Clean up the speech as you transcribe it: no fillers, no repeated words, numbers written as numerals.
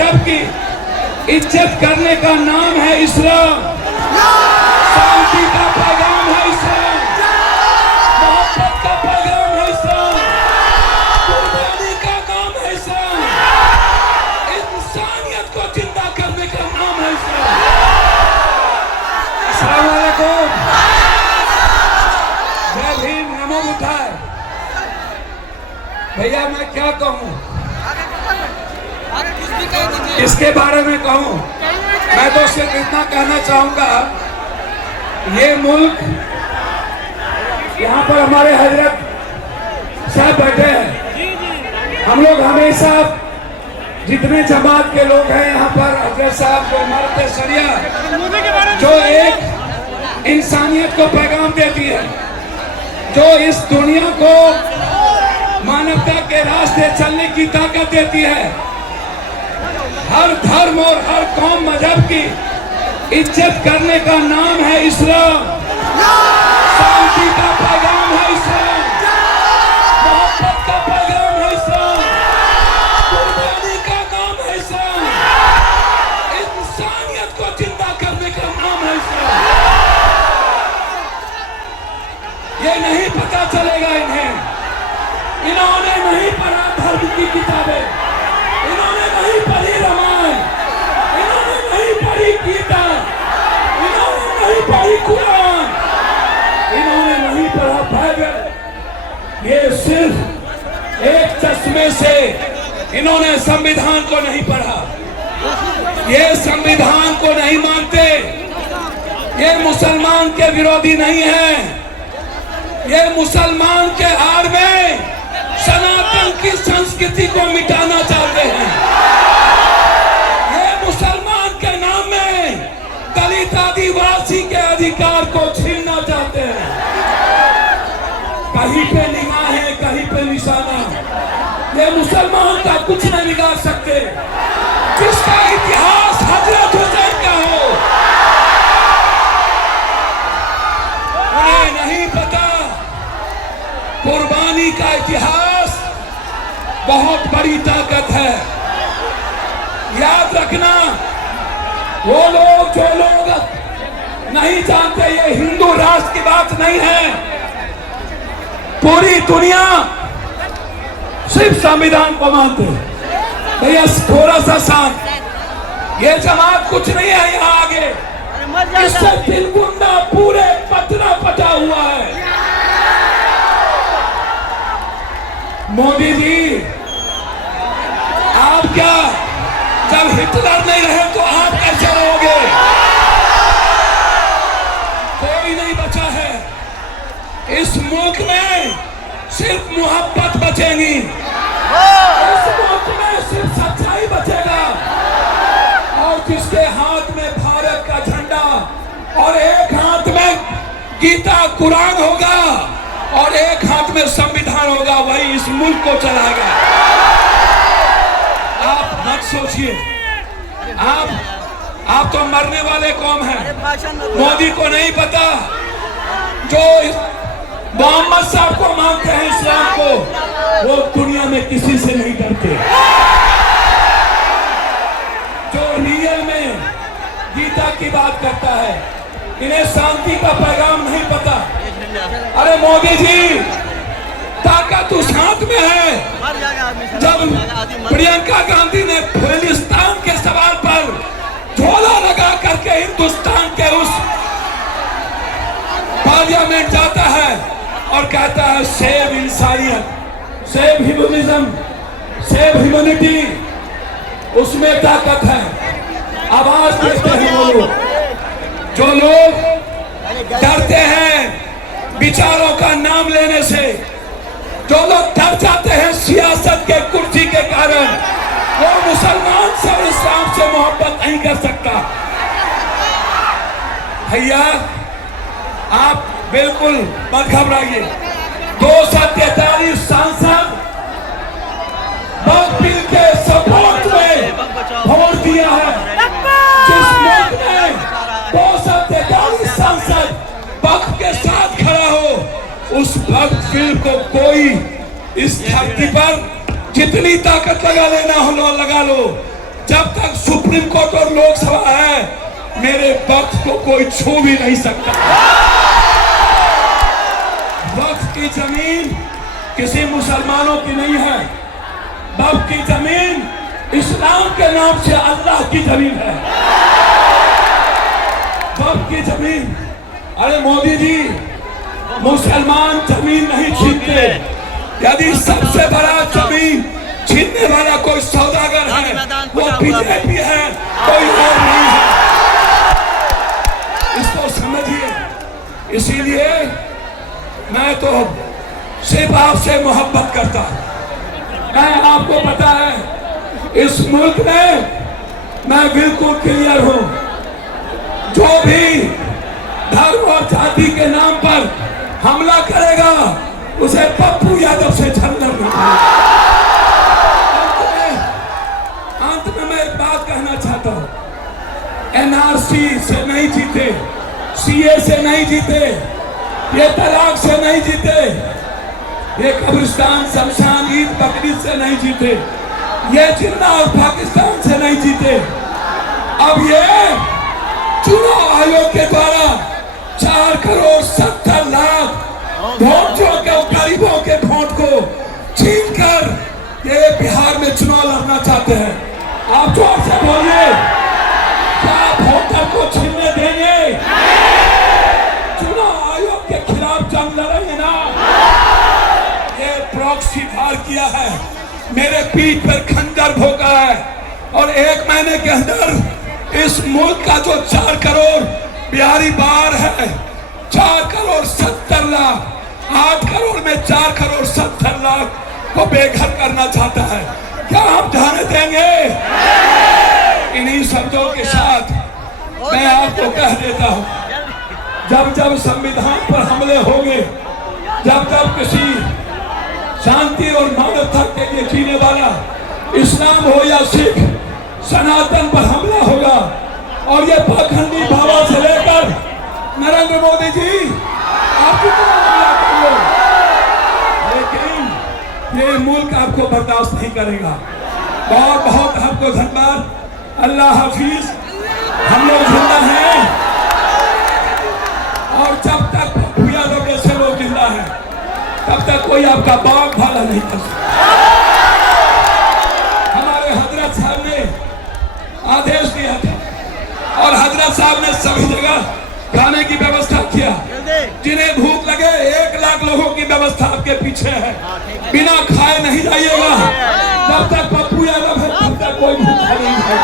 मजहब की इज्जत करने का नाम है इस्लाम। शांति का पैगाम है इस्लाम, मोहब्बत का पैगाम है इस्लाम, कुर्बानी का नाम है इस्लाम, इंसानियत को जिंदा करने का नाम है इस्लाम। अस्सलाम वालेकुम, जय भीम, नमो बुद्धाय। भैया मैं क्या कहूँ, इसके बारे में कहूँ, मैं तो सिर्फ इतना कहना चाहूंगा, ये मुल्क, यहाँ पर हमारे हजरत साहब बैठे हैं, हम लोग हमेशा जितने जमात के लोग हैं यहाँ पर, हजरत साहब को इमारत शरिया जो एक इंसानियत को पैगाम देती है, जो इस दुनिया को मानवता के रास्ते चलने की ताकत देती है, हर धर्म और हर कौम मजहब की इज्जत करने का नाम है इस्लाम। शांति का पैगाम है इस्लाम, मोहब्बत का पैगाम है इस्लाम, कुर्बानी का नाम है इस्लाम, इंसानियत को जिंदा करने का नाम है इस्लाम। ये नहीं पता चलेगा इन्हें, इन्होंने नहीं पढ़ा धर्म की किताबें, इन्होंने नहीं पढ़ी रामायण, इन्होंने नहीं पढ़ी गीता, इन्होंने नहीं पढ़ी कुरान, इन्होंने नहीं पढ़ा बाइबल। ये सिर्फ एक चश्मे से इन्होंने संविधान को नहीं पढ़ा, ये संविधान को नहीं मानते, ये मुसलमान के विरोधी नहीं है, ये मुसलमान के आड़ में सनातन की संस्कृति को मिटाना चाहते हैं। ये मुसलमान के नाम में दलित आदिवासी के अधिकार को छीनना चाहते हैं। कहीं पे निगाह है, कहीं पे निशाना, ये मुसलमान का कुछ नहीं बिगाड़ सकते। जिसका इतिहास हजरत हुसैन का हो, उन्हें नहीं पता कुर्बानी का इतिहास बहुत बड़ी ताकत है। याद रखना, वो लोग जो लोग नहीं जानते, ये हिंदू राष्ट्र की बात नहीं है। पूरी दुनिया सिर्फ संविधान को मानते हैं। भैया थोड़ा सा शांत, ये जमात कुछ नहीं है यहाँ आगे, इससे दिलगुंडा पूरे पटना पटा हुआ है। मोदी जी, आप क्या, जब हिटलर नहीं रहे तो आप कैसे रहोगे? कोई नहीं बचा है इस मुल्क में, सिर्फ मोहब्बत बचेगी, इस मुल्क में सिर्फ सच्चाई बचेगा। और जिसके हाथ में भारत का झंडा और एक हाथ में गीता कुरान होगा और एक हाथ में संविधान होगा, वही इस मुल्क को चलाएगा। आप मत सोचिए, आप तो मरने वाले कौम हैं। मोदी को नहीं पता, जो मोहम्मद साहब को मानते हैं, इस्लाम को, वो दुनिया में किसी से नहीं डरते। जो रियल में गीता की बात करता है, इन्हें शांति का पैगाम नहीं पता। अरे मोदी जी, ताकत उस हाथ में है। जब प्रियंका गांधी ने फिलिस्तीन के सवाल पर झोला लगा करके हिंदुस्तान के उस पार्लियामेंट जाता है और कहता है सेव इंसानियत, सेव ह्यूमनिज्म, सेव ह्यूमैनिटी, उसमें ताकत है। आवाज देते हैं वो लोग, जो लोग डरते हैं विचारों का नाम लेने से, जो लोग डर जाते हैं सियासत के कुर्सी के कारण, वो मुसलमान से और इस्लाम से मोहब्बत नहीं कर सकता। भैया आप बिल्कुल मत घबराइए। 243 सांसद वक्त बिल के सपोर्ट में वोट दिया है। जिस मुल्क में 243 सांसद वक्त के साथ खड़ा हो, उस वक्त बिल को कोई इस धरती पर जितनी ताकत लगा लेना हो लगा लो, जब तक सुप्रीम कोर्ट और लोकसभा है, मेरे वक्त को कोई छू भी नहीं सकता। वक्त की जमीन किसी मुसलमानों की नहीं है, वक्त की जमीन इस्लाम के नाम से अल्लाह की जमीन है। वक्त की जमीन, अरे मोदी जी, मुसलमान जमीन नहीं छीनते। यदि सबसे बड़ा जमीन छीनने वाला कोई सौदागर है, वो बीजेपी है, कोई और नहीं है। इसको समझिए। इसीलिए मैं तो सिर्फ आपसे मोहब्बत करता हूं। मैं, आपको पता है, इस मुल्क में मैं बिल्कुल क्लियर हूं। जो भी धर्म और जाति के नाम पर हमला करेगा, उसे पप्पू यादव से झगड़ना पड़ेगा। अंत में मैं एक बात कहना चाहता हूं, एनआरसी से नहीं जीते, सीए से नहीं जीते, ये तलाक से नहीं जीते, ये कब्रिस्तान, शमशान, ईद बकरीद से नहीं जीते, ये जिन्ना और पाकिस्तान से नहीं जीते। अब ये चुनाव आयोग के द्वारा 4 करोड़ 70 लाख वोटों के, गरीबों के वोट को छीनकर ये बिहार में चुनाव लड़ना चाहते हैं। आप जोर से बोलिए, क्या आप वोटर को छीनने देंगे? चुनाव आयोग के खिलाफ जंग लड़ेंगे ना? ये प्रॉक्सी वार किया है, मेरे पीठ पर खंजर भोंका है, और 1 महीने के अंदर इस मुल्क का जो 4 करोड़ बिहारी बार है, 4 करोड़ 70 लाख, 8 करोड़ में 4 करोड़ 70 लाख को बेघर करना चाहता है। क्या हम जाने देंगे? इन्हीं शब्दों के साथ मैं आपको कह देता हूं, जब जब संविधान पर हमले होंगे, जब जब किसी शांति और मानवता के लिए जीने वाला इस्लाम हो या सिख, सनातन पर हमला होगा, और ये पाखंडी बाबा से लेकर नरेंद्र मोदी जी आप कितना हमला करो, लेकिन ये मुल्क आपको बर्दाश्त नहीं करेगा। बहुत बहुत आपको धन्यवाद। अल्लाह हाफिज। हम लोग जिंदा हैं, और जब तक पप्पू यादव जैसे लोग जिंदा हैं, तब तक कोई आपका बाग भाला नहीं कर सकता। हमारे हजरत साहब ने आदेश दिया था, और हजरत साहब ने सभी जगह खाने की व्यवस्था किया। जिन्हें भूख लगे, 1 लाख लोगों की व्यवस्था आपके पीछे है। बिना खाए नहीं जाइएगा। जब तक पप्पू यादव है, तब तक कोई भूखा नहीं है।